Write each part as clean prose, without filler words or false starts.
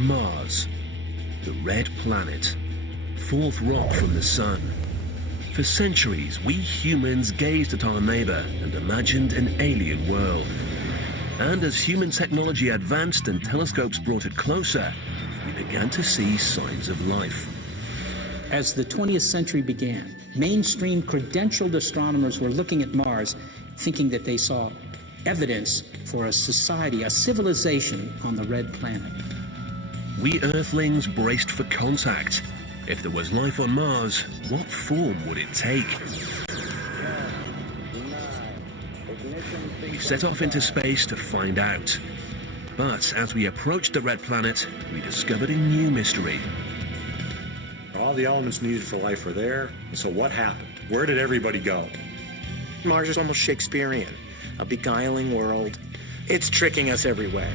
Mars, the red planet, fourth rock from the sun. For centuries, we humans gazed at our neighbor and imagined an alien world. And as human technology advanced and telescopes brought it closer, we began to see signs of life. As the 20th century began, mainstream credentialed astronomers were looking at Mars, thinking that they saw evidence for a society, a civilization on the red planet. We Earthlings braced for contact. If there was life on Mars, what form would it take? We set off into space to find out. But as we approached the red planet, we discovered a new mystery. All the elements needed for life were there, and so what happened? Where did everybody go? Mars is almost Shakespearean, a beguiling world. It's tricking us every way.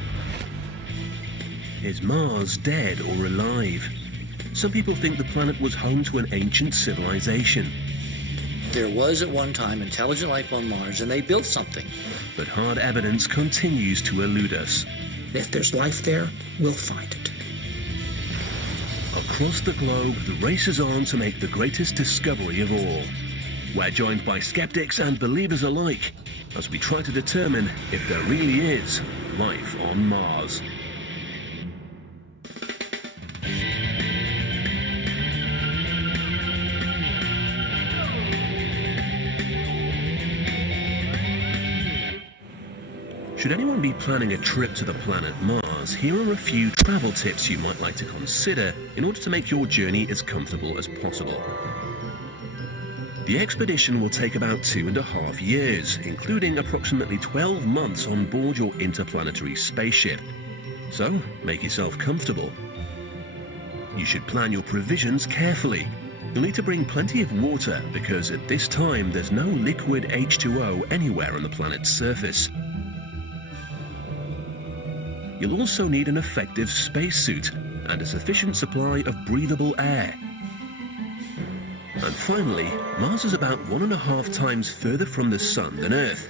Is Mars dead or alive? Some people think the planet was home to an ancient civilization. There was at one time intelligent life on Mars, and they built something. But hard evidence continues to elude us. If there's life there, we'll find it. Across the globe, the race is on to make the greatest discovery of all. We're joined by skeptics and believers alike as we try to determine if there really is life on Mars. Should anyone be planning a trip to the planet Mars, here are a few travel tips you might like to consider in order to make your journey as comfortable as possible. The expedition will take about 2.5 years, including approximately 12 months on board your interplanetary spaceship. So, make yourself comfortable. You should plan your provisions carefully. You'll need to bring plenty of water because at this time there's no liquid H2O anywhere on the planet's surface. You'll also need an effective spacesuit and a sufficient supply of breathable air. And finally, Mars is about 1.5 times further from the Sun than Earth,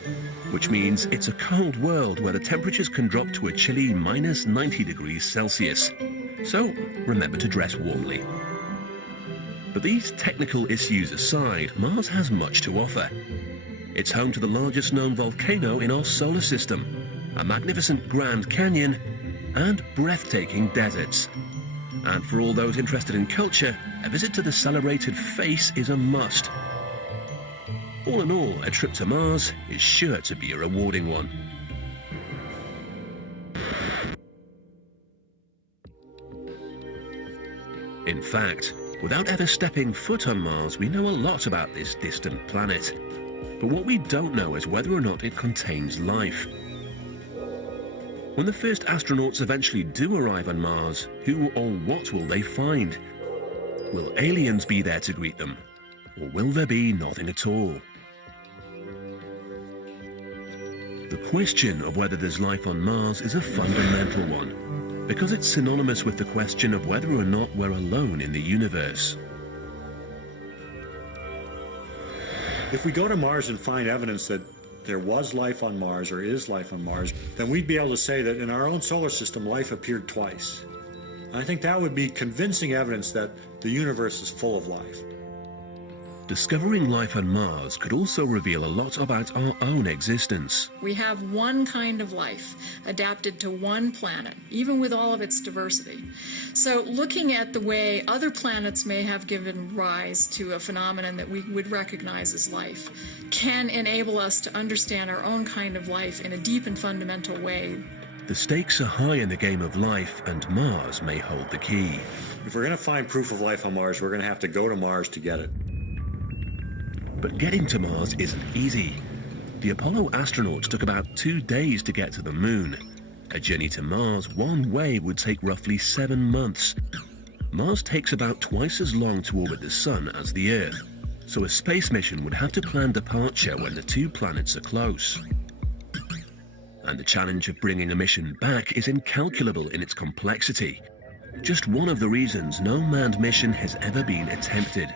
which means it's a cold world where the temperatures can drop to a chilly -90 degrees Celsius. So remember to dress warmly. But these technical issues aside, Mars has much to offer. It's home to the largest known volcano in our solar system, a magnificent Grand Canyon, and breathtaking deserts. And for all those interested in culture, a visit to the celebrated Face is a must. All in all, a trip to Mars is sure to be a rewarding one. In fact, without ever stepping foot on Mars, we know a lot about this distant planet. But what we don't know is whether or not it contains life. When the first astronauts eventually do arrive on Mars, who or what will they find? Will aliens be there to greet them? Or will there be nothing at all? The question of whether there's life on Mars is a fundamental one, because it's synonymous with the question of whether or not we're alone in the universe. If we go to Mars and find evidence that there was life on Mars or is life on Mars, then we'd be able to say that in our own solar system, life appeared twice. And I think that would be convincing evidence that the universe is full of life. Discovering life on Mars could also reveal a lot about our own existence. We have one kind of life adapted to one planet, even with all of its diversity. So looking at the way other planets may have given rise to a phenomenon that we would recognize as life can enable us to understand our own kind of life in a deep and fundamental way. The stakes are high in the game of life, and Mars may hold the key. If we're going to find proof of life on Mars, we're going to have to go to Mars to get it. But getting to Mars isn't easy. The Apollo astronauts took about 2 days to get to the Moon. A journey to Mars one way would take roughly 7 months. Mars takes about twice as long to orbit the Sun as the Earth, so a space mission would have to plan departure when the two planets are close. And the challenge of bringing a mission back is incalculable in its complexity. Just one of the reasons no manned mission has ever been attempted.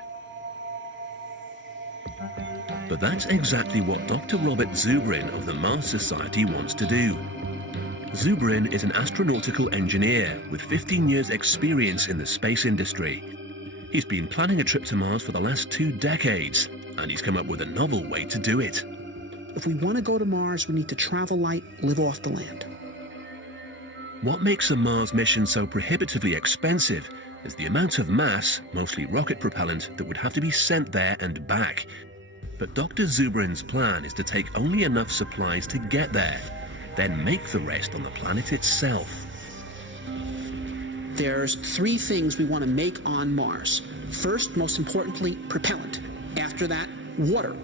But that's exactly what Dr. Robert Zubrin of the Mars Society wants to do. Zubrin is an astronautical engineer with 15 years' experience in the space industry. He's been planning a trip to Mars for the last 2 decades, and he's come up with a novel way to do it. If we want to go to Mars, we need to travel light, live off the land. What makes a Mars mission so prohibitively expensive is the amount of mass, mostly rocket propellant, that would have to be sent there and back. But Dr. Zubrin's plan is to take only enough supplies to get there, then make the rest on the planet itself. There's 3 things we want to make on Mars. First, most importantly, propellant. After that, water.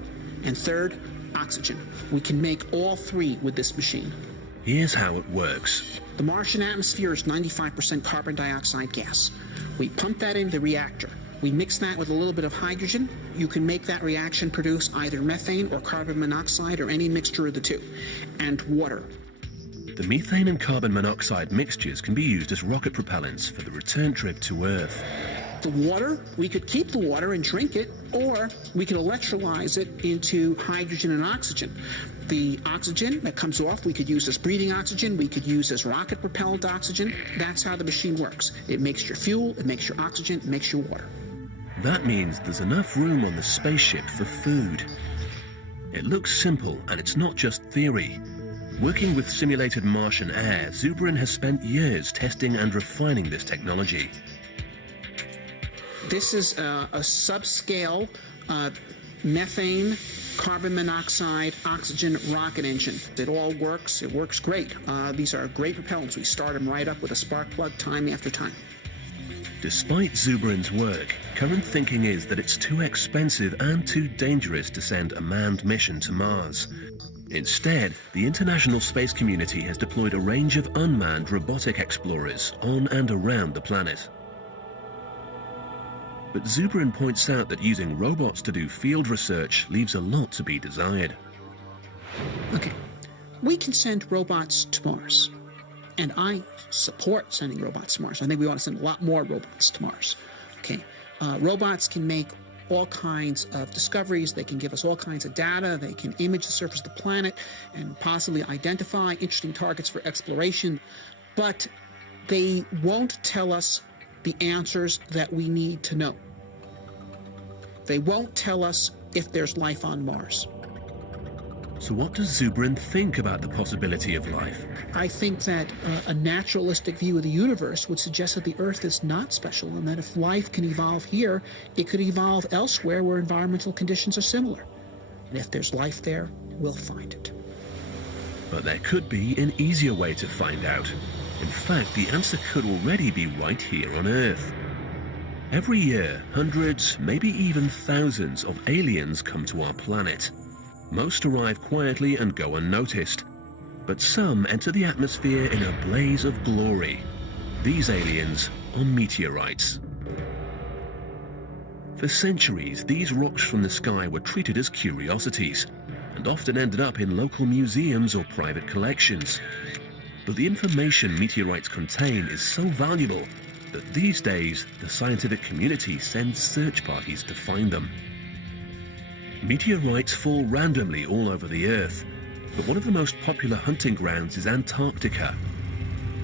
And third, oxygen. We can make all 3 with this machine. Here's how it works. The Martian atmosphere is 95% carbon dioxide gas. We pump that into the reactor. We mix that with a little bit of hydrogen. You can make that reaction produce either methane or carbon monoxide or any mixture of the 2. And water. The methane and carbon monoxide mixtures can be used as rocket propellants for the return trip to Earth. The water, we could keep the water and drink it, or we could electrolyze it into hydrogen and oxygen. The oxygen that comes off, we could use as breathing oxygen, we could use as rocket propellant oxygen. That's how the machine works. It makes your fuel, it makes your oxygen, it makes your water. That means there's enough room on the spaceship for food. It looks simple, and it's not just theory. Working with simulated Martian air, Zubrin has spent years testing and refining this technology. This is a subscale methane, carbon monoxide, oxygen rocket engine. It all works. It works great. These are great propellants. We start them right up with a spark plug time after time. Despite Zubrin's work, current thinking is that it's too expensive and too dangerous to send a manned mission to Mars. Instead, the international space community has deployed a range of unmanned robotic explorers on and around the planet. But Zubrin points out that using robots to do field research leaves a lot to be desired. Okay, we can send robots to Mars, and I support sending robots to Mars. I think we ought to send a lot more robots to Mars. Okay, robots can make all kinds of discoveries. They can give us all kinds of data. They can image the surface of the planet and possibly identify interesting targets for exploration. But they won't tell us the answers that we need to know. They won't tell us if there's life on Mars. So what does Zubrin think about the possibility of life? I think that a naturalistic view of the universe would suggest that the Earth is not special, and that if life can evolve here, it could evolve elsewhere where environmental conditions are similar. And if there's life there, we'll find it. But there could be an easier way to find out. In fact, the answer could already be right here on Earth. Every year, hundreds, maybe even thousands of aliens come to our planet. Most arrive quietly and go unnoticed, but some enter the atmosphere in a blaze of glory. These aliens are meteorites. For centuries, these rocks from the sky were treated as curiosities, and often ended up in local museums or private collections. But the information meteorites contain is so valuable that these days the scientific community sends search parties to find them. Meteorites fall randomly all over the Earth, but one of the most popular hunting grounds is Antarctica.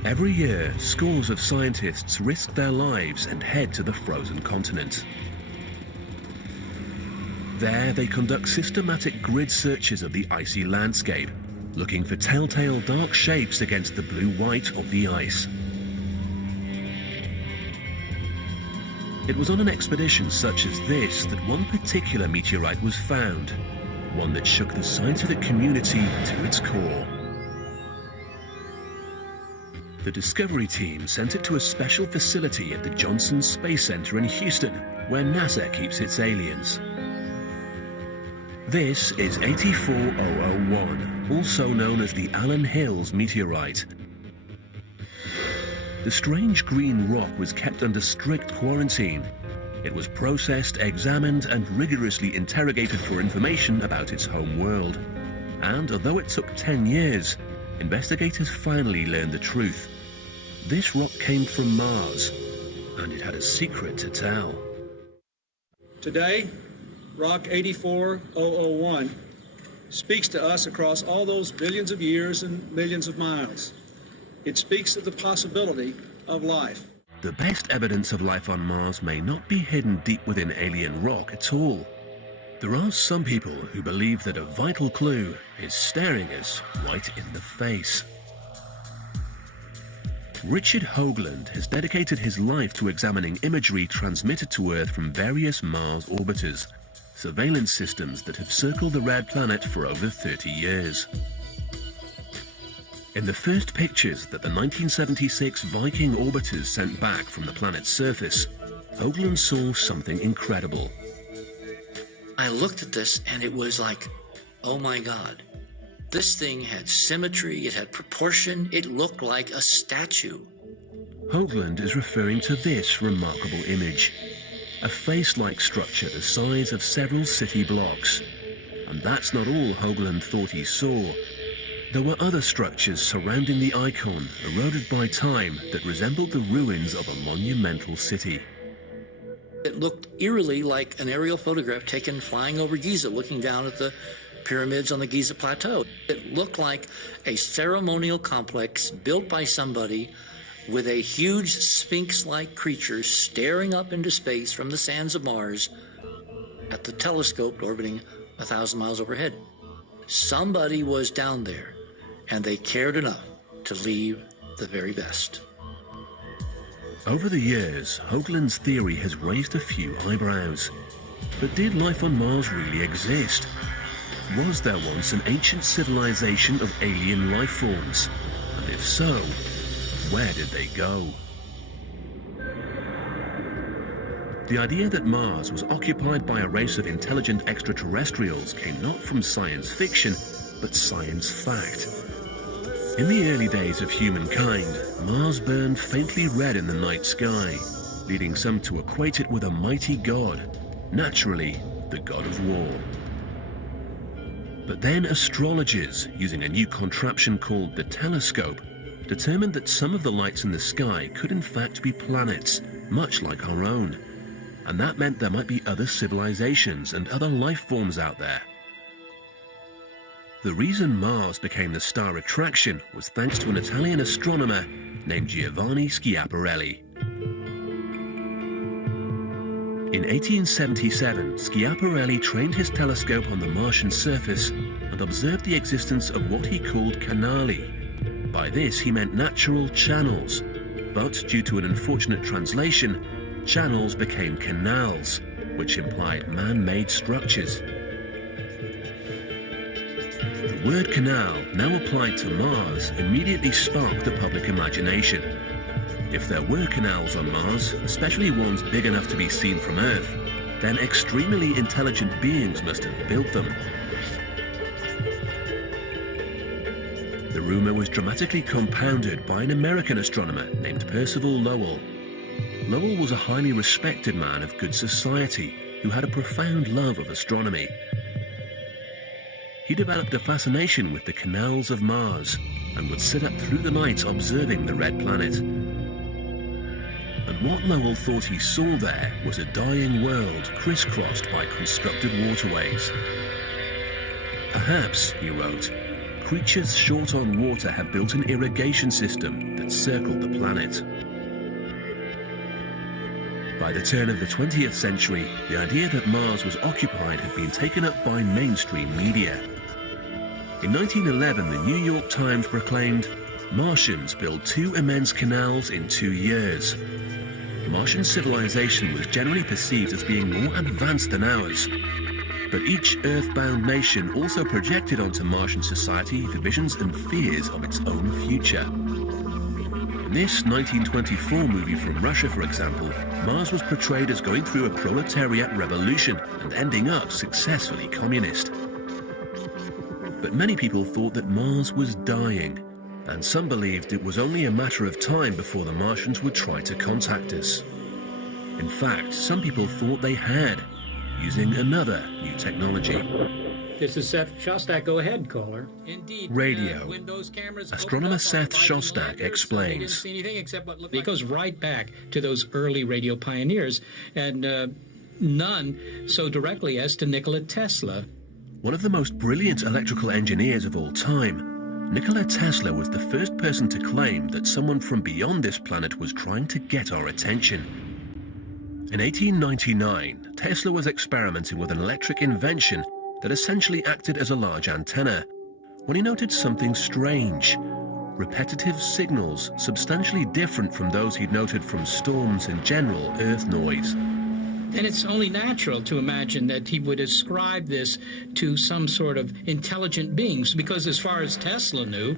Every year, scores of scientists risk their lives and head to the frozen continent. There, they conduct systematic grid searches of the icy landscape, looking for telltale dark shapes against the blue-white of the ice. It was on an expedition such as this that one particular meteorite was found, one that shook the scientific community to its core. The Discovery team sent it to a special facility at the Johnson Space Center in Houston, where NASA keeps its aliens. This is 84001, also known as the Allen Hills meteorite. The strange green rock was kept under strict quarantine. It was processed, examined, and rigorously interrogated for information about its home world. And although it took 10 years, investigators finally learned the truth. This rock came from Mars, and it had a secret to tell. Today, Rock 84001 speaks to us across all those billions of years and millions of miles. It speaks of the possibility of life. The best evidence of life on Mars may not be hidden deep within alien rock at all. There are some people who believe that a vital clue is staring us right in the face. Richard Hoagland has dedicated his life to examining imagery transmitted to Earth from various Mars orbiters, surveillance systems that have circled the red planet for over 30 years. In the first pictures that the 1976 Viking orbiters sent back from the planet's surface, Hoagland saw something incredible. I looked at this and it was like, oh my God. This thing had symmetry, it had proportion, it looked like a statue. Hoagland is referring to this remarkable image, a face-like structure the size of several city blocks. And that's not all Hoagland thought he saw. There were other structures surrounding the icon, eroded by time, that resembled the ruins of a monumental city. It looked eerily like an aerial photograph taken flying over Giza, looking down at the pyramids on the Giza Plateau. It looked like a ceremonial complex built by somebody with a huge sphinx-like creature staring up into space from the sands of Mars at the telescope orbiting 1,000 miles overhead. Somebody was down there, and they cared enough to leave the very best. Over the years, Hoagland's theory has raised a few eyebrows. But did life on Mars really exist? Was there once an ancient civilization of alien life forms? And if so, where did they go? The idea that Mars was occupied by a race of intelligent extraterrestrials came not from science fiction, but science fact. In the early days of humankind, Mars burned faintly red in the night sky, leading some to equate it with a mighty god, naturally, the god of war. But then astrologers, using a new contraption called the telescope, determined that some of the lights in the sky could in fact be planets, much like our own. And that meant there might be other civilizations and other life forms out there. The reason Mars became the star attraction was thanks to an Italian astronomer named Giovanni Schiaparelli. In 1877, Schiaparelli trained his telescope on the Martian surface and observed the existence of what he called canali. By this, he meant natural channels, but due to an unfortunate translation, channels became canals, which implied man-made structures. The word canal, now applied to Mars, immediately sparked the public imagination. If there were canals on Mars, especially ones big enough to be seen from Earth, then extremely intelligent beings must have built them. The rumor was dramatically compounded by an American astronomer named Percival Lowell. Lowell was a highly respected man of good society who had a profound love of astronomy. He developed a fascination with the canals of Mars and would sit up through the night observing the red planet. And what Lowell thought he saw there was a dying world crisscrossed by constructed waterways. Perhaps, he wrote, creatures short on water have built an irrigation system that circled the planet. By the turn of the 20th century, the idea that Mars was occupied had been taken up by mainstream media. In 1911, the New York Times proclaimed, "Martians build 2 immense canals in 2 years." Martian civilization was generally perceived as being more advanced than ours, but each Earth-bound nation also projected onto Martian society the visions and fears of its own future. In this 1924 movie from Russia, for example, Mars was portrayed as going through a proletariat revolution and ending up successfully communist. But many people thought that Mars was dying, and some believed it was only a matter of time before the Martians would try to contact us. In fact, some people thought they had, using another new technology. This is Seth Shostak. Go ahead, caller. Indeed. Radio. When those cameras Astronomer Seth opened up Shostak explains. We didn't see anything except what looked like. It goes right back to those early radio pioneers, and none so directly as to Nikola Tesla. One of the most brilliant electrical engineers of all time, Nikola Tesla was the first person to claim that someone from beyond this planet was trying to get our attention. In 1899, Tesla was experimenting with an electric invention that essentially acted as a large antenna when he noted something strange: repetitive signals substantially different from those he'd noted from storms and general Earth noise. And it's only natural to imagine that he would ascribe this to some sort of intelligent beings, because as far as Tesla knew,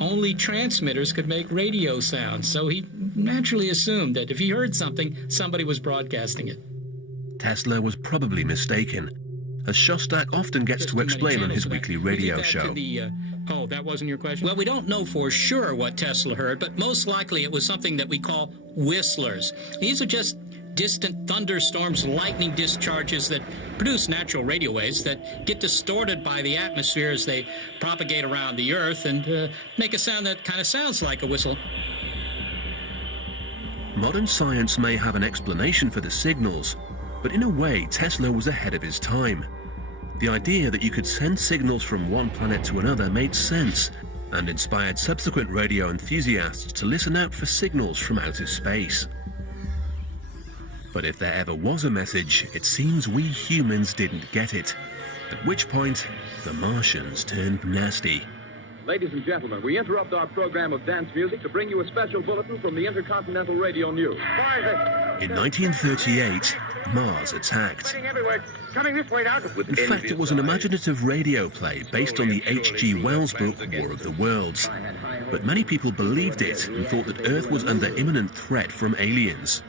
only transmitters could make radio sounds. So he naturally assumed that if he heard something, somebody was broadcasting it. Tesla was probably mistaken, as Shostak often gets to explain on his weekly radio show. Oh, that wasn't your question? Well, we don't know for sure what Tesla heard, but most likely it was something that we call whistlers. These are just distant thunderstorms, lightning discharges that produce natural radio waves that get distorted by the atmosphere as they propagate around the Earth and make a sound that kind of sounds like a whistle. Modern science may have an explanation for the signals, but in a way Tesla was ahead of his time. The idea that you could send signals from one planet to another made sense and inspired subsequent radio enthusiasts to listen out for signals from outer space. But if there ever was a message, it seems we humans didn't get it. At which point, the Martians turned nasty. Ladies and gentlemen, we interrupt our program of dance music to bring you a special bulletin from the Intercontinental Radio News. In 1938, Mars attacked. In fact, it was an imaginative radio play based on the H.G. Wells book War of the Worlds. But many people believed it and thought that Earth was under imminent threat from aliens.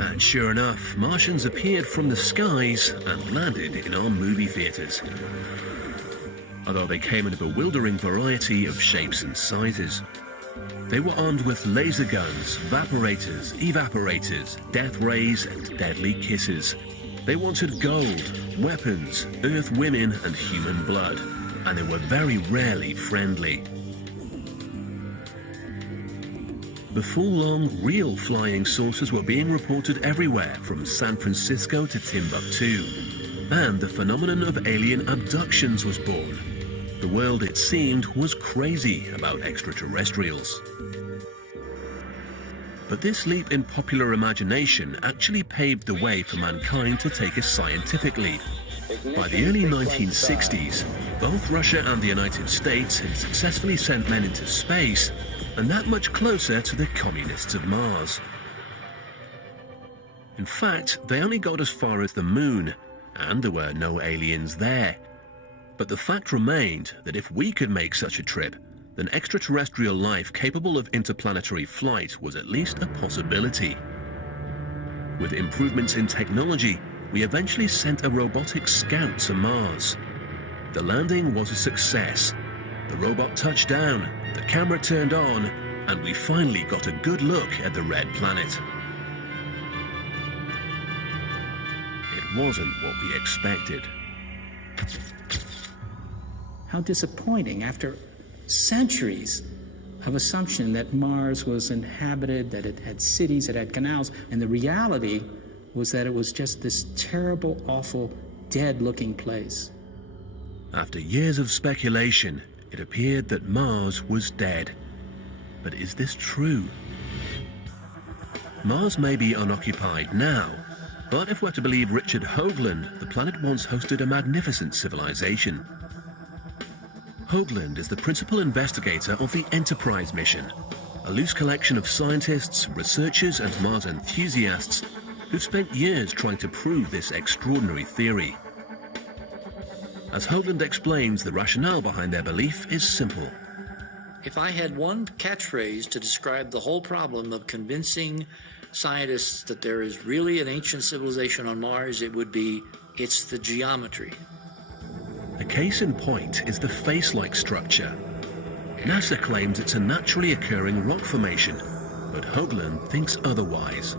And sure enough, Martians appeared from the skies and landed in our movie theaters. Although they came in a bewildering variety of shapes and sizes. They were armed with laser guns, vaporators, evaporators, death rays, and deadly kisses. They wanted gold, weapons, Earth women, and human blood. And they were very rarely friendly. Before long, real flying saucers were being reported everywhere, from San Francisco to Timbuktu. And the phenomenon of alien abductions was born. The world, it seemed, was crazy about extraterrestrials. But this leap in popular imagination actually paved the way for mankind to take a scientific leap. By the early 1960s, both Russia and the United States had successfully sent men into space, and that much closer to the communists of Mars. In fact, they only got as far as the moon, and there were no aliens there. But the fact remained that if we could make such a trip, then extraterrestrial life capable of interplanetary flight was at least a possibility. With improvements in technology, we eventually sent a robotic scout to Mars. The landing was a success. The robot touched down, the camera turned on, and we finally got a good look at the red planet. It wasn't what we expected. How disappointing, after centuries of assumption that Mars was inhabited, that it had cities, it had canals, and the reality was that it was just this terrible, awful, dead-looking place. After years of speculation, it appeared that Mars was dead. But is this true? Mars may be unoccupied now, but if we're to believe Richard Hoagland, the planet once hosted a magnificent civilization. Hoagland is the principal investigator of the Enterprise mission, a loose collection of scientists, researchers, and Mars enthusiasts who've spent years trying to prove this extraordinary theory. As Hoagland explains, the rationale behind their belief is simple. If I had one catchphrase to describe the whole problem of convincing scientists that there is really an ancient civilization on Mars, it would be, it's the geometry. A case in point is the face-like structure. NASA claims it's a naturally occurring rock formation, but Hoagland thinks otherwise.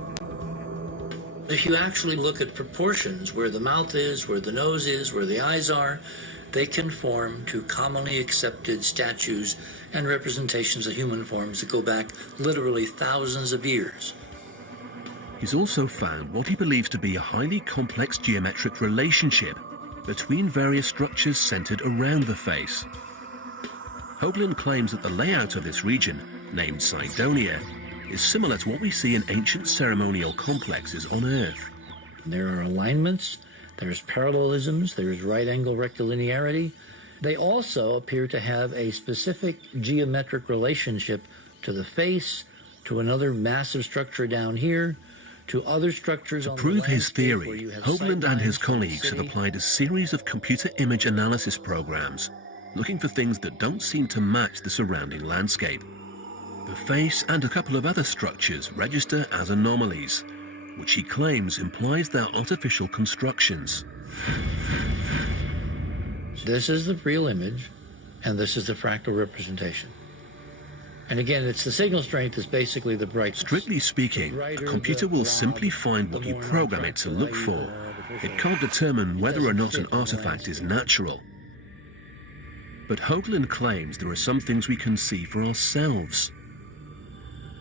If you actually look at proportions, where the mouth is, where the nose is, where the eyes are, they conform to commonly accepted statues and representations of human forms that go back literally thousands of years. He's also found what he believes to be a highly complex geometric relationship between various structures centered around the face. Hoagland claims that the layout of this region, named Cydonia, is similar to what we see in ancient ceremonial complexes on Earth. There are alignments, there's parallelisms, there's right-angle rectilinearity. They also appear to have a specific geometric relationship to the face, to another massive structure down here, to other structures on the landscape. To prove his theory, where you have Hoagland and his sightlines from the colleagues have city. applied a series of computer image analysis programs, looking for things that don't seem to match the surrounding landscape. The face and a couple of other structures register as anomalies, which he claims implies they're artificial constructions. This is the real image, and this is the fractal representation. And again, it's the signal strength is basically the brightness. Strictly speaking, a computer will simply find what you program it to look for. It can't determine whether or not an artifact is natural. But Hoagland claims there are some things we can see for ourselves.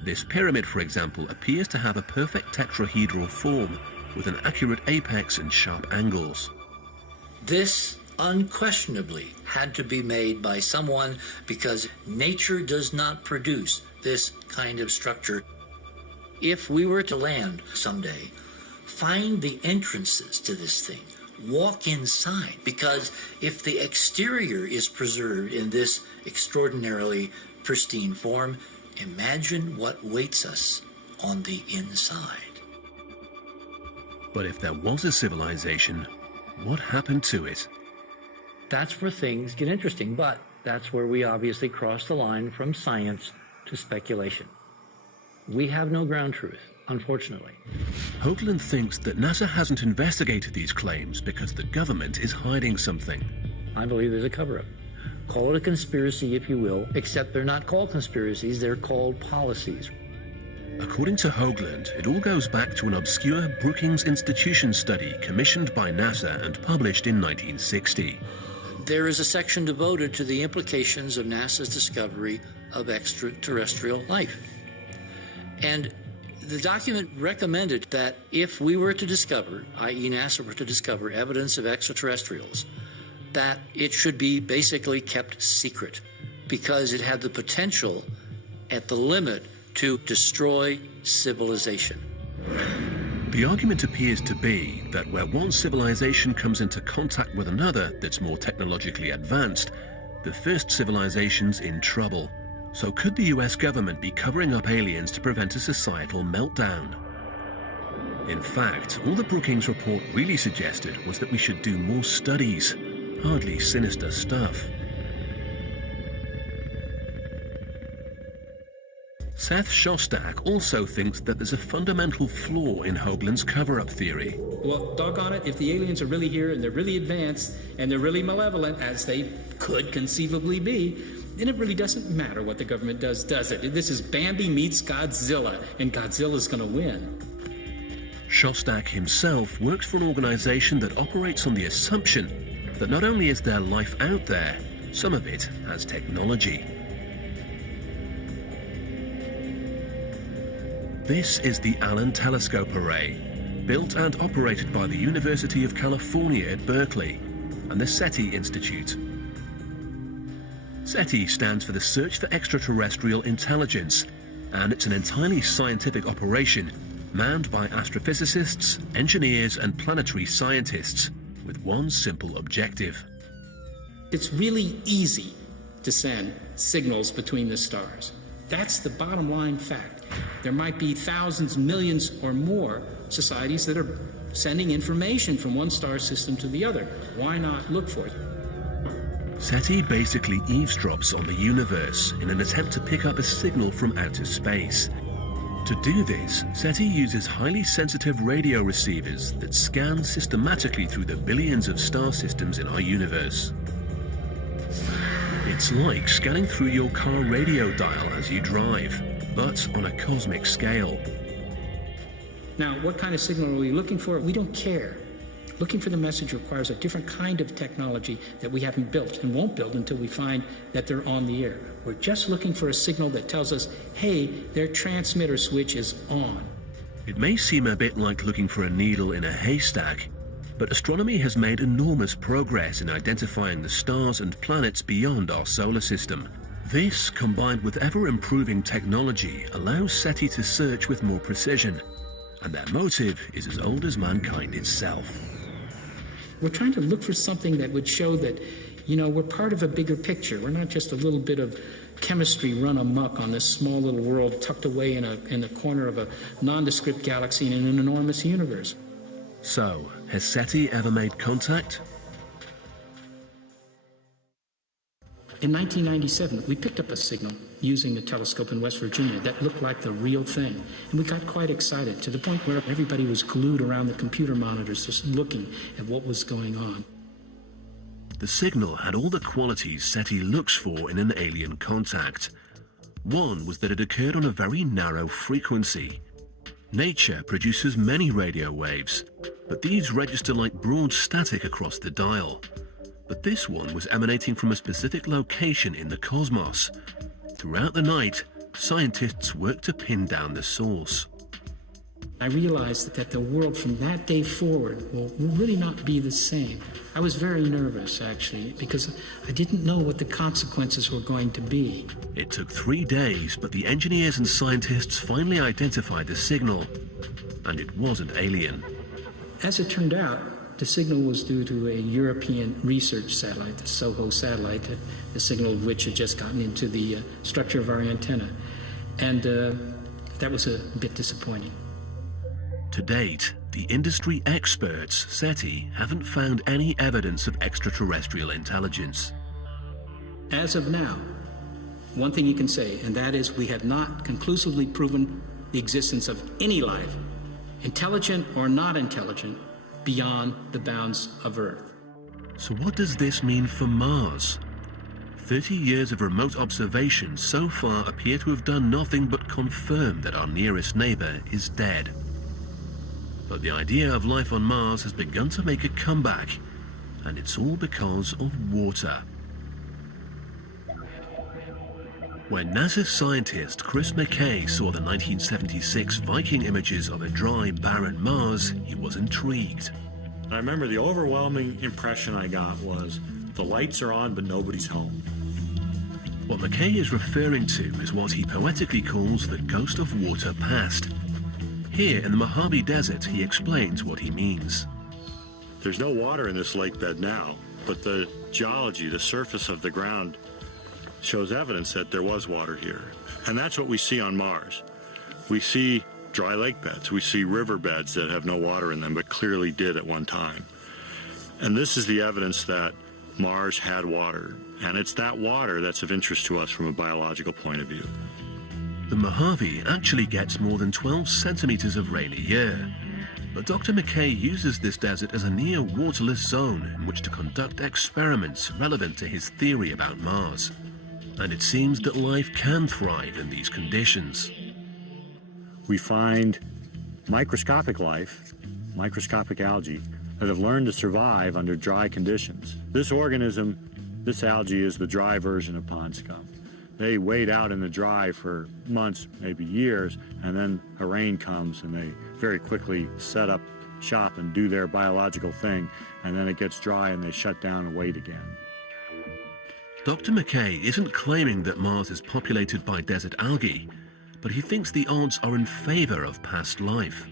This pyramid, for example, appears to have a perfect tetrahedral form with an accurate apex and sharp angles. This unquestionably had to be made by someone, because nature does not produce this kind of structure. If we were to land someday, find the entrances to this thing, walk inside, because if the exterior is preserved in this extraordinarily pristine form, imagine what waits us on the inside. But if there was a civilization, what happened to it? That's where things get interesting, but that's where we obviously cross the line from science to speculation. We have no ground truth, unfortunately. Hoagland thinks that NASA hasn't investigated these claims because the government is hiding something. I believe there's a cover-up. Call it a conspiracy if you will, except they're not called conspiracies, they're called policies. According to Hoagland, it all goes back to an obscure Brookings Institution study commissioned by NASA and published in 1960. There is a section devoted to the implications of NASA's discovery of extraterrestrial life. And the document recommended that if we were to discover, i.e. NASA were to discover evidence of extraterrestrials, that it should be basically kept secret, because it had the potential at the limit to destroy civilization. The argument appears to be that where one civilization comes into contact with another that's more technologically advanced, the first civilization's in trouble. So could the US government be covering up aliens to prevent a societal meltdown? In fact, all the Brookings report really suggested was that we should do more studies. Hardly sinister stuff. Seth Shostak also thinks that there's a fundamental flaw in Hoagland's cover-up theory. Well, doggone it, if the aliens are really here and they're really advanced and they're really malevolent, as they could conceivably be, then it really doesn't matter what the government does it? This is Bambi meets Godzilla, and Godzilla's going to win. Shostak himself works for an organization that operates on the assumption that not only is there life out there, some of it has technology. This is the Allen Telescope Array, built and operated by the University of California at Berkeley and the SETI Institute. SETI stands for the Search for Extraterrestrial Intelligence, and it's an entirely scientific operation manned by astrophysicists, engineers, and planetary scientists with one simple objective. It's really easy to send signals between the stars. That's the bottom line fact. There might be thousands, millions, or more societies that are sending information from one star system to the other. Why not look for it? SETI basically eavesdrops on the universe in an attempt to pick up a signal from outer space. To do this, SETI uses highly sensitive radio receivers that scan systematically through the billions of star systems in our universe. It's like scanning through your car radio dial as you drive, but on a cosmic scale. Now, what kind of signal are we looking for? We don't care. Looking for the message requires a different kind of technology that we haven't built and won't build until we find that they're on the air. We're just looking for a signal that tells us, hey, their transmitter switch is on. It may seem a bit like looking for a needle in a haystack, but astronomy has made enormous progress in identifying the stars and planets beyond our solar system. This, combined with ever-improving technology, allows SETI to search with more precision, and their motive is as old as mankind itself. We're trying to look for something that would show that, we're part of a bigger picture. We're not just a little bit of chemistry run amok on this small little world tucked away in the corner of a nondescript galaxy in an enormous universe. So, has SETI ever made contact? In 1997, we picked up a signal using a telescope in West Virginia that looked like the real thing. And we got quite excited to the point where everybody was glued around the computer monitors just looking at what was going on. The signal had all the qualities SETI looks for in an alien contact. One was that it occurred on a very narrow frequency. Nature produces many radio waves, but these register like broad static across the dial. But this one was emanating from a specific location in the cosmos. Throughout the night, scientists worked to pin down the source. I realized that the world from that day forward will really not be the same. I was very nervous, actually, because I didn't know what the consequences were going to be. It took 3 days, but the engineers and scientists finally identified the signal, and it wasn't alien. As it turned out, the signal was due to a European research satellite, the SOHO satellite, the signal of which had just gotten into the structure of our antenna. And that was a bit disappointing. To date, the industry experts, SETI, haven't found any evidence of extraterrestrial intelligence. As of now, one thing you can say, and that is we have not conclusively proven the existence of any life, intelligent or not intelligent, beyond the bounds of Earth. So what does this mean for Mars? 30 years of remote observations so far appear to have done nothing but confirm that our nearest neighbor is dead. But the idea of life on Mars has begun to make a comeback, and it's all because of water. When NASA scientist Chris McKay saw the 1976 Viking images of a dry, barren Mars, he was intrigued. I remember the overwhelming impression I got was, the lights are on, but nobody's home. What McKay is referring to is what he poetically calls the ghost of water past. Here in the Mojave Desert, he explains what he means. There's no water in this lake bed now, but the geology, the surface of the ground, shows evidence that there was water here. And that's what we see on Mars. We see dry lake beds. We see river beds that have no water in them, but clearly did at one time. And this is the evidence that Mars had water. And it's that water that's of interest to us from a biological point of view. The Mojave actually gets more than 12 centimeters of rain a year. But Dr. McKay uses this desert as a near waterless zone in which to conduct experiments relevant to his theory about Mars. And it seems that life can thrive in these conditions. We find microscopic life, microscopic algae, that have learned to survive under dry conditions. This organism, this algae, is the dry version of pond scum. They wait out in the dry for months, maybe years, and then a rain comes and they very quickly set up shop and do their biological thing, and then it gets dry and they shut down and wait again. Dr. McKay isn't claiming that Mars is populated by desert algae, but he thinks the odds are in favor of past life.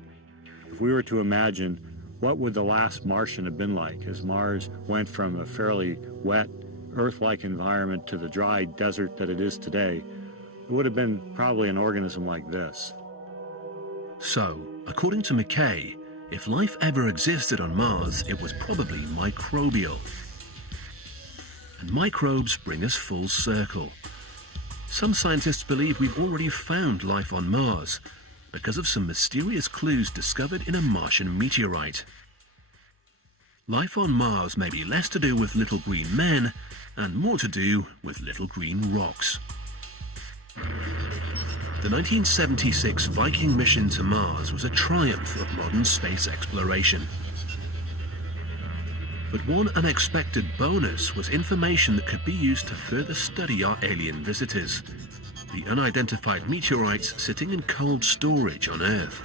If we were to imagine what would the last Martian have been like as Mars went from a fairly wet, Earth-like environment to the dry desert that it is today, it would have been probably an organism like this. So, according to McKay, if life ever existed on Mars, it was probably microbial. And microbes bring us full circle. Some scientists believe we've already found life on Mars because of some mysterious clues discovered in a Martian meteorite. Life on Mars may be less to do with little green men and more to do with little green rocks. The 1976 Viking mission to Mars was a triumph of modern space exploration. But one unexpected bonus was information that could be used to further study our alien visitors, the unidentified meteorites sitting in cold storage on Earth.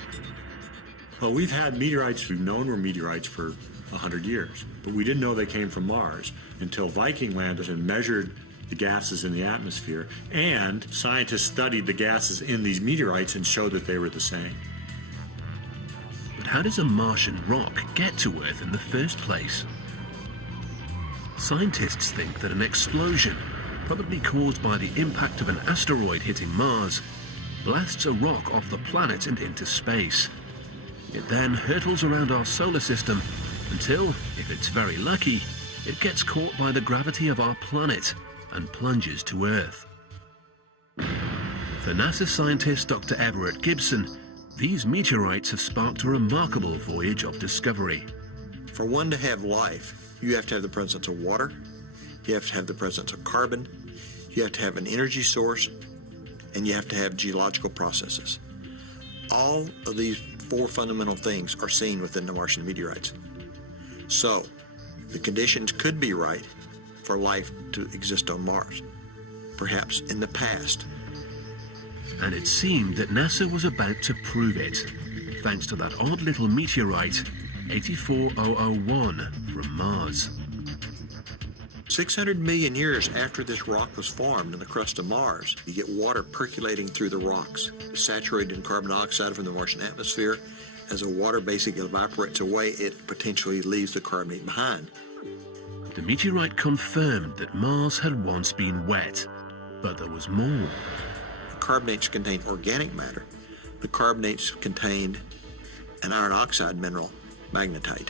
Well, we've had meteorites we've known were meteorites for 100 years, but we didn't know they came from Mars until Viking landed and measured the gases in the atmosphere, and scientists studied the gases in these meteorites and showed that they were the same. But how does a Martian rock get to Earth in the first place? Scientists think that an explosion, probably caused by the impact of an asteroid hitting Mars, blasts a rock off the planet and into space. It then hurtles around our solar system until, if it's very lucky, it gets caught by the gravity of our planet and plunges to Earth. For NASA scientist Dr. Everett Gibson, these meteorites have sparked a remarkable voyage of discovery. For one to have life, you have to have the presence of water, you have to have the presence of carbon, you have to have an energy source, and you have to have geological processes. All of these four fundamental things are seen within the Martian meteorites. So, the conditions could be right for life to exist on Mars, perhaps in the past. And it seemed that NASA was about to prove it, thanks to that odd little meteorite, 84001, from Mars. 600 million years after this rock was formed in the crust of Mars, you get water percolating through the rocks, saturated in carbon dioxide from the Martian atmosphere. As the water basically evaporates away, it potentially leaves the carbonate behind. The meteorite confirmed that Mars had once been wet, but there was more. The carbonates contained organic matter. The carbonates contained an iron oxide mineral, magnetite.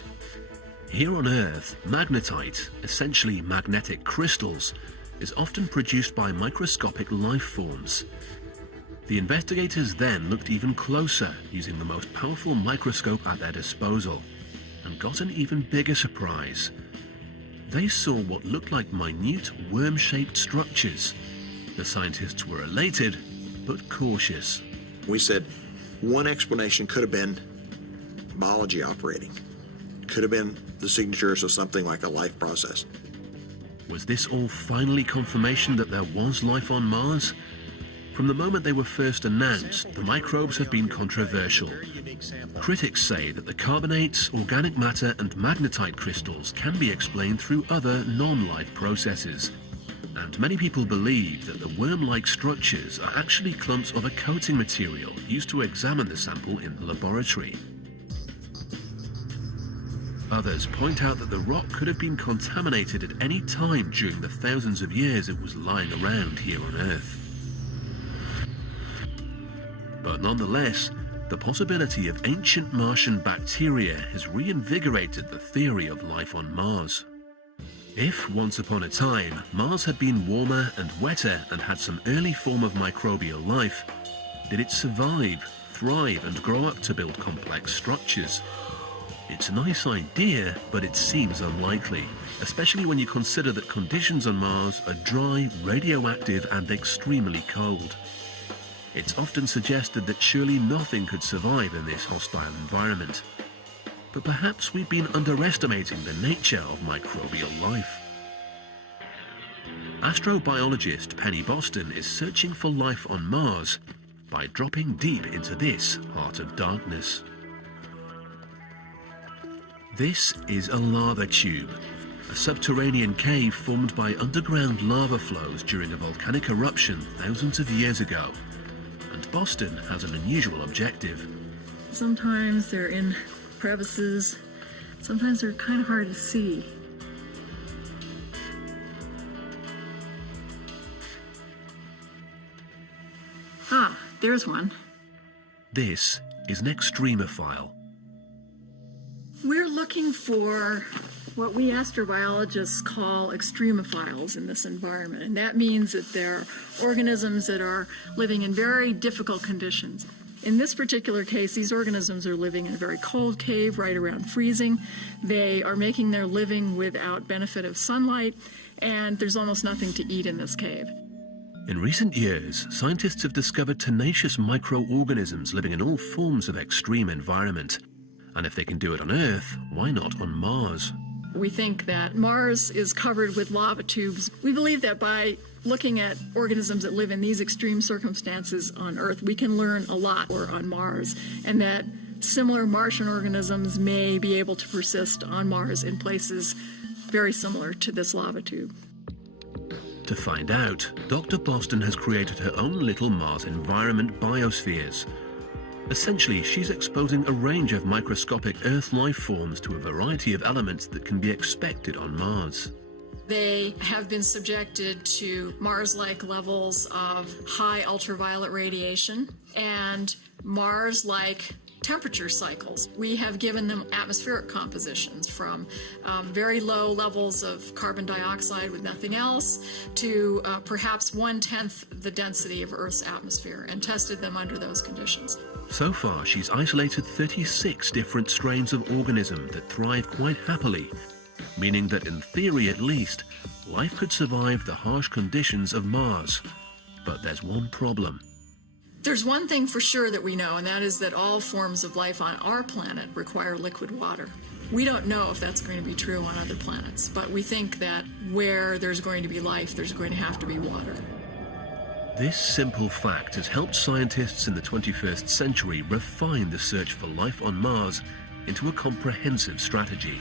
Here on Earth, magnetite, essentially magnetic crystals, is often produced by microscopic life forms. The investigators then looked even closer using the most powerful microscope at their disposal and got an even bigger surprise. They saw what looked like minute worm-shaped structures. The scientists were elated, but cautious. We said one explanation could have been biology operating. Could have been the signatures of something like a life process. Was this all finally confirmation that there was life on Mars? From the moment they were first announced, the microbes have been controversial. Critics say that the carbonates, organic matter, and magnetite crystals can be explained through other non-life processes. And many people believe that the worm-like structures are actually clumps of a coating material used to examine the sample in the laboratory. Others point out that the rock could have been contaminated at any time during the thousands of years it was lying around here on Earth. But nonetheless, the possibility of ancient Martian bacteria has reinvigorated the theory of life on Mars. If, once upon a time, Mars had been warmer and wetter and had some early form of microbial life, did it survive, thrive, and grow up to build complex structures? It's a nice idea, but it seems unlikely, especially when you consider that conditions on Mars are dry, radioactive, and extremely cold. It's often suggested that surely nothing could survive in this hostile environment. But perhaps we've been underestimating the nature of microbial life. Astrobiologist Penny Boston is searching for life on Mars by dropping deep into this heart of darkness. This is a lava tube, a subterranean cave formed by underground lava flows during a volcanic eruption thousands of years ago. And Boston has an unusual objective. Sometimes they're in crevices, sometimes they're kind of hard to see. Ah, there's one. This is an extremophile. We're looking for what we astrobiologists call extremophiles in this environment, and that means that they're organisms that are living in very difficult conditions. In this particular case, these organisms are living in a very cold cave right around freezing. They are making their living without benefit of sunlight, and there's almost nothing to eat in this cave. In recent years, scientists have discovered tenacious microorganisms living in all forms of extreme environment. And if they can do it on Earth, why not on Mars? We think that Mars is covered with lava tubes. We believe that by looking at organisms that live in these extreme circumstances on Earth, we can learn a lot more on Mars, and that similar Martian organisms may be able to persist on Mars in places very similar to this lava tube. To find out, Dr. Boston has created her own little Mars environment biospheres. Essentially, she's exposing a range of microscopic Earth life forms to a variety of elements that can be expected on Mars. They have been subjected to Mars-like levels of high ultraviolet radiation and Mars-like temperature cycles. We have given them atmospheric compositions from very low levels of carbon dioxide with nothing else to perhaps 1/10 the density of Earth's atmosphere and tested them under those conditions. So far, she's isolated 36 different strains of organism that thrive quite happily, meaning that in theory at least, life could survive the harsh conditions of Mars. But there's one problem. There's one thing for sure that we know, and that is that all forms of life on our planet require liquid water. We don't know if that's going to be true on other planets, but we think that where there's going to be life, there's going to have to be water. This simple fact has helped scientists in the 21st century refine the search for life on Mars into a comprehensive strategy.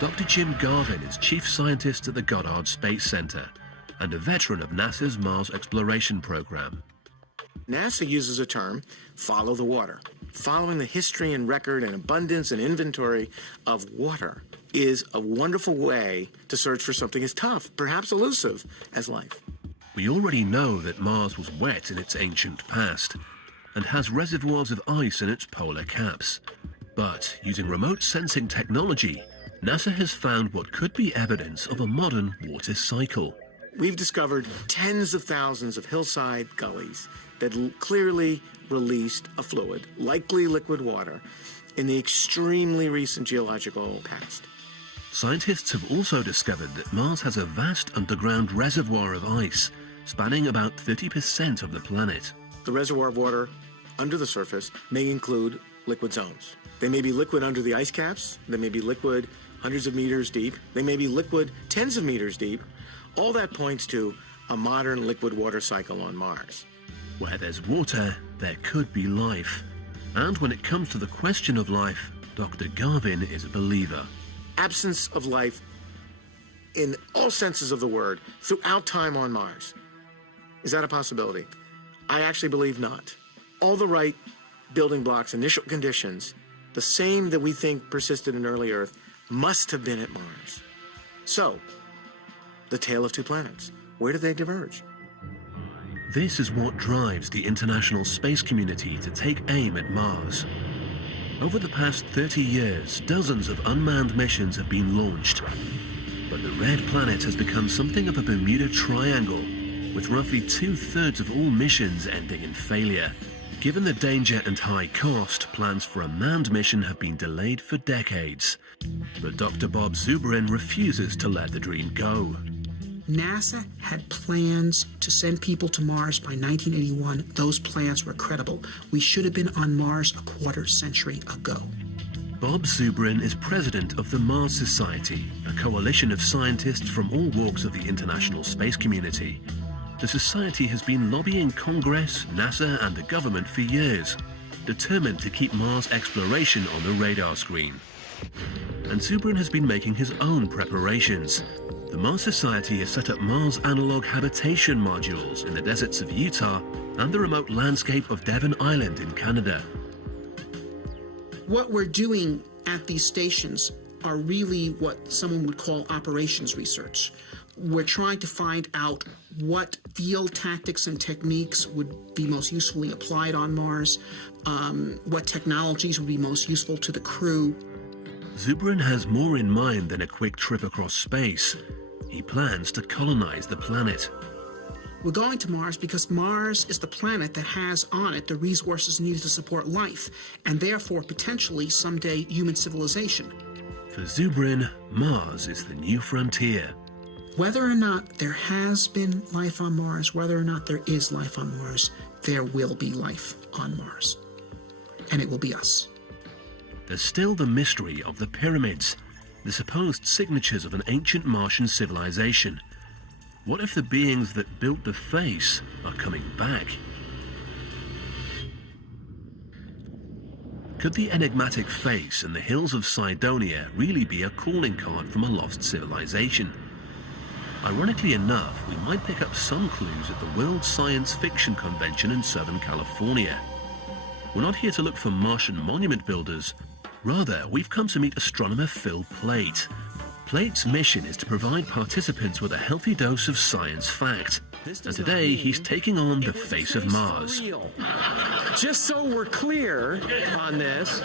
Dr. Jim Garvin is chief scientist at the Goddard Space Center and a veteran of NASA's Mars exploration program. NASA uses a term, follow the water. Following the history and record and abundance and inventory of water is a wonderful way to search for something as tough, perhaps elusive, as life. We already know that Mars was wet in its ancient past and has reservoirs of ice in its polar caps. But using remote sensing technology, NASA has found what could be evidence of a modern water cycle. We've discovered tens of thousands of hillside gullies that clearly released a fluid, likely liquid water, in the extremely recent geological past. Scientists have also discovered that Mars has a vast underground reservoir of ice, spanning about 30% of the planet. The reservoir of water under the surface may include liquid zones. They may be liquid under the ice caps, they may be liquid hundreds of meters deep, they may be liquid tens of meters deep. All that points to a modern liquid water cycle on Mars. Where there's water, there could be life. And when it comes to the question of life, Dr. Garvin is a believer. Absence of life in all senses of the word throughout time on Mars. Is that a possibility? I actually believe not. All the right building blocks, initial conditions, the same that we think persisted in early Earth, must have been at Mars. So, the tale of two planets. Where do they diverge? This is what drives the international space community to take aim at Mars. Over the past 30 years, dozens of unmanned missions have been launched. But the red planet has become something of a Bermuda Triangle, with roughly 2/3 of all missions ending in failure. Given the danger and high cost, plans for a manned mission have been delayed for decades. But Dr. Bob Zubrin refuses to let the dream go. NASA had plans to send people to Mars by 1981. Those plans were credible. We should have been on Mars a quarter century ago. Bob Zubrin is president of the Mars Society, a coalition of scientists from all walks of the international space community. The Society has been lobbying Congress, NASA, and the government for years, determined to keep Mars exploration on the radar screen. And Zubrin has been making his own preparations. The Mars Society has set up Mars analog habitation modules in the deserts of Utah and the remote landscape of Devon Island in Canada. What we're doing at these stations are really what someone would call operations research. We're trying to find out what field tactics and techniques would be most usefully applied on Mars, what technologies would be most useful to the crew. Zubrin has more in mind than a quick trip across space. He plans to colonize the planet. We're going to Mars because Mars is the planet that has on it the resources needed to support life, and therefore potentially someday human civilization. For Zubrin, Mars is the new frontier. Whether or not there has been life on Mars, whether or not there is life on Mars, there will be life on Mars. And it will be us. There's still the mystery of the pyramids, the supposed signatures of an ancient Martian civilization. What if the beings that built the face are coming back? Could the enigmatic face and the hills of Cydonia really be a calling card from a lost civilization? Ironically enough, we might pick up some clues at the World Science Fiction Convention in Southern California. We're not here to look for Martian monument builders. Rather, we've come to meet astronomer Phil Plait. Plait's mission is to provide participants with a healthy dose of science fact. And today, he's taking on the face of Mars. Just so we're clear on this,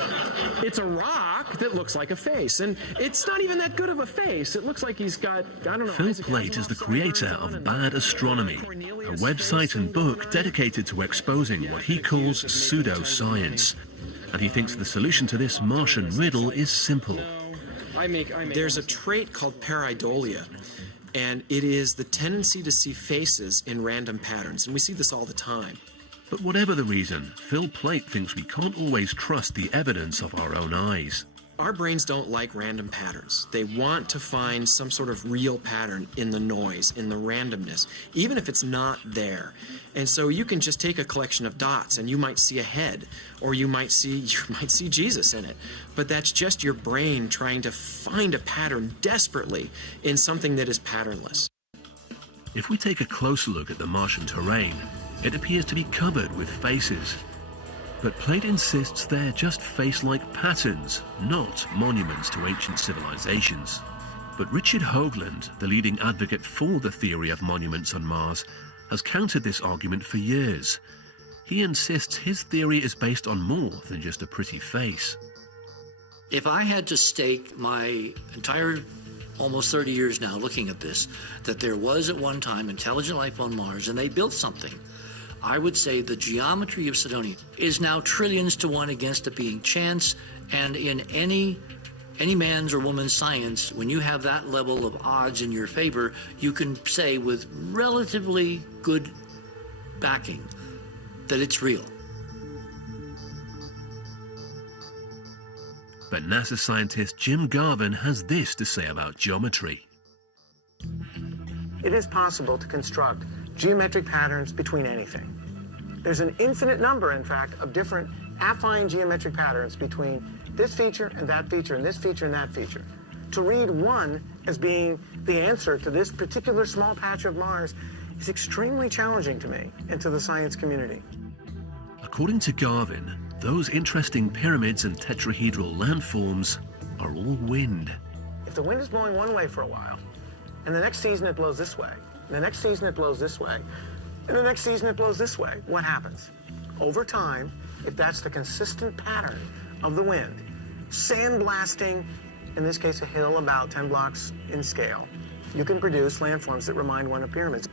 it's a rock that looks like a face. And it's not even that good of a face. It looks like he's got, I don't know. Phil Plait is the creator of Bad Astronomy, a website and book dedicated to exposing what he calls pseudoscience. And he thinks the solution to this Martian riddle is simple. There's a trait called pareidolia, and it is the tendency to see faces in random patterns, and we see this all the time. But whatever the reason, Phil Plait thinks we can't always trust the evidence of our own eyes. Our brains don't like random patterns. They want to find some sort of real pattern in the noise, in the randomness, even if it's not there. And so you can just take a collection of dots and you might see a head, or you might see Jesus in it. But that's just your brain trying to find a pattern desperately in something that is patternless. If we take a closer look at the Martian terrain, it appears to be covered with faces. But Plait insists they're just face-like patterns, not monuments to ancient civilizations. But Richard Hoagland, the leading advocate for the theory of monuments on Mars, has countered this argument for years. He insists his theory is based on more than just a pretty face. If I had to stake my entire almost 30 years now looking at this, that there was at one time intelligent life on Mars and they built something, I would say the geometry of Cydonia is now trillions to one against it being chance, and in any man's or woman's science, when you have that level of odds in your favor, you can say with relatively good backing that it's real. But NASA scientist Jim Garvin has this to say about geometry. It is possible to construct geometric patterns between anything. There's an infinite number, in fact, of different affine geometric patterns between this feature and that feature and this feature and that feature. To read one as being the answer to this particular small patch of Mars is extremely challenging to me and to the science community. According to Garvin, those interesting pyramids and tetrahedral landforms are all wind. If the wind is blowing one way for a while, and the next season it blows this way, and the next season it blows this way, and the next season it blows this way, what happens? Over time, if that's the consistent pattern of the wind, sandblasting, in this case a hill about 10 blocks in scale, you can produce landforms that remind one of pyramids.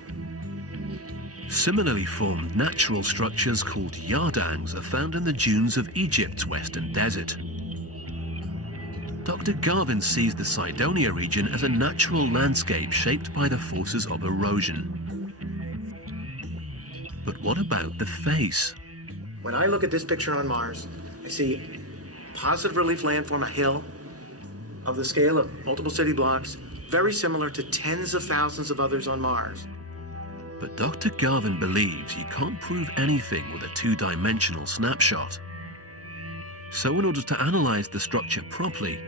Similarly formed natural structures called yardangs are found in the dunes of Egypt's western desert. Dr. Garvin sees the Cydonia region as a natural landscape shaped by the forces of erosion. But what about the face? When I look at this picture on Mars, I see positive relief landform, a hill of the scale of multiple city blocks, very similar to tens of thousands of others on Mars. But Dr. Garvin believes you can't prove anything with a two-dimensional snapshot. So in order to analyze the structure properly,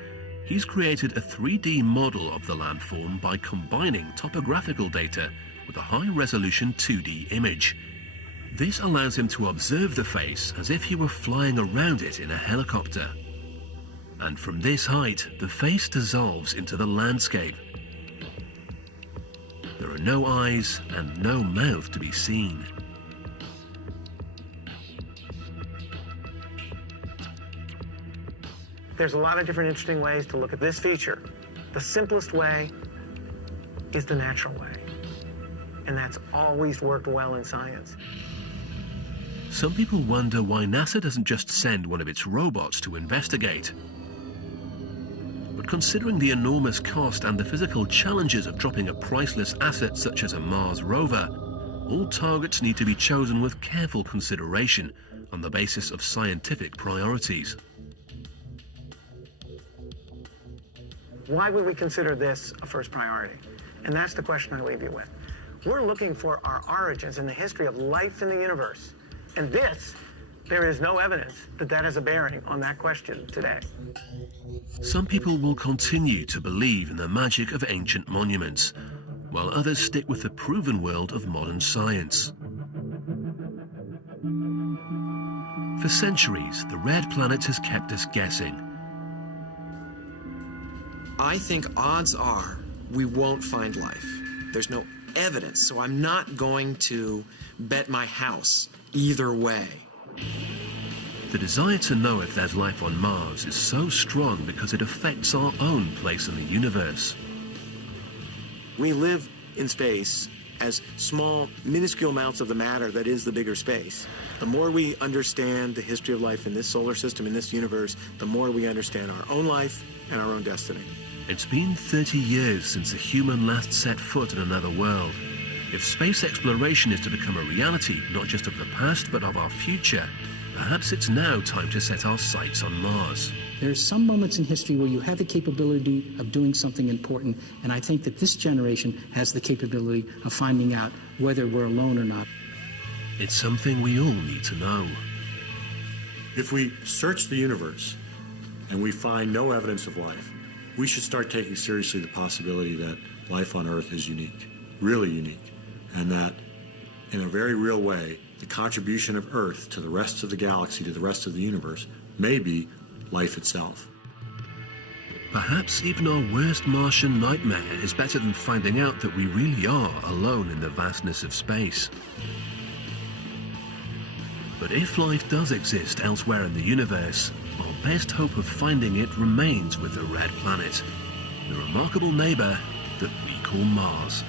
he's created a 3D model of the landform by combining topographical data with a high-resolution 2D image. This allows him to observe the face as if he were flying around it in a helicopter. And from this height, the face dissolves into the landscape. There are no eyes and no mouth to be seen. There's a lot of different interesting ways to look at this feature. The simplest way is the natural way. And that's always worked well in science. Some people wonder why NASA doesn't just send one of its robots to investigate. But considering the enormous cost and the physical challenges of dropping a priceless asset such as a Mars rover, all targets need to be chosen with careful consideration on the basis of scientific priorities. Why would we consider this a first priority? And that's the question I leave you with. We're looking for our origins in the history of life in the universe. And there is no evidence that that has a bearing on that question today. Some people will continue to believe in the magic of ancient monuments, while others stick with the proven world of modern science. For centuries, the red planet has kept us guessing. I think odds are we won't find life. There's no evidence, so I'm not going to bet my house either way. The desire to know if there's life on Mars is so strong because it affects our own place in the universe. We live in space as small, minuscule amounts of the matter that is the bigger space. The more we understand the history of life in this solar system, in this universe, the more we understand our own life and our own destiny. It's been 30 years since a human last set foot in another world. If space exploration is to become a reality, not just of the past, but of our future, perhaps it's now time to set our sights on Mars. There's some moments in history where you have the capability of doing something important, and I think that this generation has the capability of finding out whether we're alone or not. It's something we all need to know. If we search the universe and we find no evidence of life, we should start taking seriously the possibility that life on Earth is unique, really unique, and that in a very real way, the contribution of Earth to the rest of the galaxy, to the rest of the universe, may be life itself. Perhaps even our worst Martian nightmare is better than finding out that we really are alone in the vastness of space. But if life does exist elsewhere in the universe, our best hope of finding it remains with the red planet, the remarkable neighbor that we call Mars.